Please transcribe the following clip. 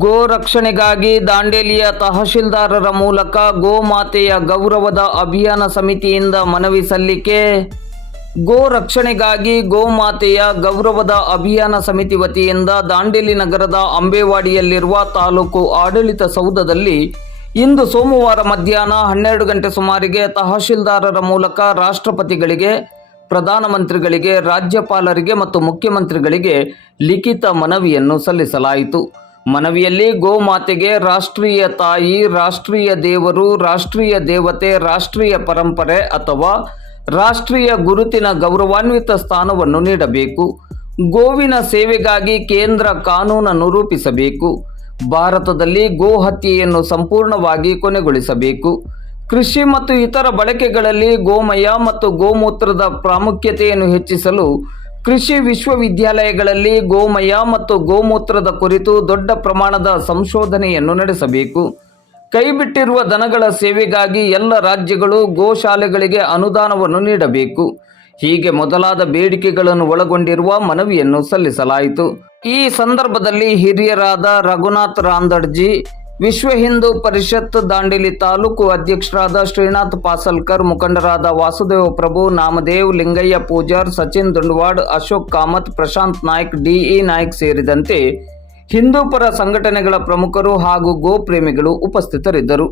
ಗೋ ರಕ್ಷಣೆಗಾಗಿ ದಾಂಡೇಲಿಯ ತಹಶೀಲ್ದಾರರ ಮೂಲಕ ಗೋಮಾತೆಯ ಗೌರವದ ಅಭಿಯಾನ ಸಮಿತಿಯಿಂದ ಮನವಿ ಸಲ್ಲಿಕೆ. ಗೋ ರಕ್ಷಣೆಗಾಗಿ ಗೋಮಾತೆಯ ಗೌರವದ ಅಭಿಯಾನ ಸಮಿತಿ ವತಿಯಿಂದ ದಾಂಡೇಲಿ ನಗರದ ಅಂಬೇವಾಡಿಯಲ್ಲಿರುವ ತಾಲೂಕು ಆಡಳಿತ ಸೌಧದಲ್ಲಿ ಇಂದು ಸೋಮವಾರ ಮಧ್ಯಾಹ್ನ 12 ಗಂಟೆ ಸುಮಾರಿಗೆ ತಹಶೀಲ್ದಾರರ ಮೂಲಕ ರಾಷ್ಟ್ರಪತಿಗಳಿಗೆ, ಪ್ರಧಾನಮಂತ್ರಿಗಳಿಗೆ, ರಾಜ್ಯಪಾಲರಿಗೆ ಮತ್ತು ಮುಖ್ಯಮಂತ್ರಿಗಳಿಗೆ ಲಿಖಿತ ಮನವಿಯನ್ನು ಸಲ್ಲಿಸಲಾಯಿತು. ಮನವಿಯಲ್ಲಿ ಗೋಮಾತೆಗೆ ರಾಷ್ಟ್ರೀಯ ತಾಯಿ, ರಾಷ್ಟ್ರೀಯ ದೇವರು, ರಾಷ್ಟ್ರೀಯ ದೇವತೆ, ರಾಷ್ಟ್ರೀಯ ಪರಂಪರೆ ಅಥವಾ ರಾಷ್ಟ್ರೀಯ ಗುರುತಿನ ಗೌರವಾನ್ವಿತ ಸ್ಥಾನವನ್ನು ನೀಡಬೇಕು. ಗೋವಿನ ಸೇವೆಗಾಗಿ ಕೇಂದ್ರ ಕಾನೂನನ್ನು ರೂಪಿಸಬೇಕು. ಭಾರತದಲ್ಲಿ ಗೋ ಹತ್ಯೆಯನ್ನು ಸಂಪೂರ್ಣವಾಗಿ ಕೊನೆಗೊಳಿಸಬೇಕು. ಕೃಷಿ ಮತ್ತು ಇತರ ಬಳಕೆಗಳಲ್ಲಿ ಗೋಮಯ ಮತ್ತು ಗೋಮೂತ್ರದ ಪ್ರಾಮುಖ್ಯತೆಯನ್ನು ಹೆಚ್ಚಿಸಲು ಕೃಷಿ ವಿಶ್ವವಿದ್ಯಾಲಯಗಳಲ್ಲಿ ಗೋಮಯ ಮತ್ತು ಗೋಮೂತ್ರದ ಕುರಿತು ದೊಡ್ಡ ಪ್ರಮಾಣದ ಸಂಶೋಧನೆಯನ್ನು ನಡೆಸಬೇಕು. ಕೈಬಿಟ್ಟಿರುವ ದನಗಳ ಸೇವೆಗಾಗಿ ಎಲ್ಲ ರಾಜ್ಯಗಳು ಗೋಶಾಲೆಗಳಿಗೆ ಅನುದಾನವನ್ನು ನೀಡಬೇಕು. ಹೀಗೆ ಮೊದಲಾದ ಬೇಡಿಕೆಗಳನ್ನು ಒಳಗೊಂಡಿರುವ ಮನವಿಯನ್ನು ಸಲ್ಲಿಸಲಾಯಿತು. ಈ ಸಂದರ್ಭದಲ್ಲಿ ಹಿರಿಯರಾದ ರಘುನಾಥ್ ರಾಂದಡ್ಜಿ, ವಿಶ್ವ ಹಿಂದೂ ಪರಿಷತ್ ದಾಂಡೇಲಿ ತಾಲೂಕು ಅಧ್ಯಕ್ಷರಾದ ಶ್ರೀನಾಥ್ ಪಾಸಲ್ಕರ್, ಮುಖಂಡರಾದ ವಾಸುದೇವ ಪ್ರಭು, ನಾಮದೇವ್, ಲಿಂಗಯ್ಯ ಪೂಜಾರ್, ಸಚಿನ್ ದುಂಡವಾಡ್, ಅಶೋಕ್ ಕಾಮತ್, ಪ್ರಶಾಂತ್ ನಾಯ್ಕ್, ಡಿಇ ನಾಯ್ಕ್ ಸೇರಿದಂತೆ ಹಿಂದೂ ಪರ ಸಂಘಟನೆಗಳ ಪ್ರಮುಖರು ಹಾಗೂ ಗೋ ಪ್ರೇಮಿಗಳು ಉಪಸ್ಥಿತರಿದ್ದರು.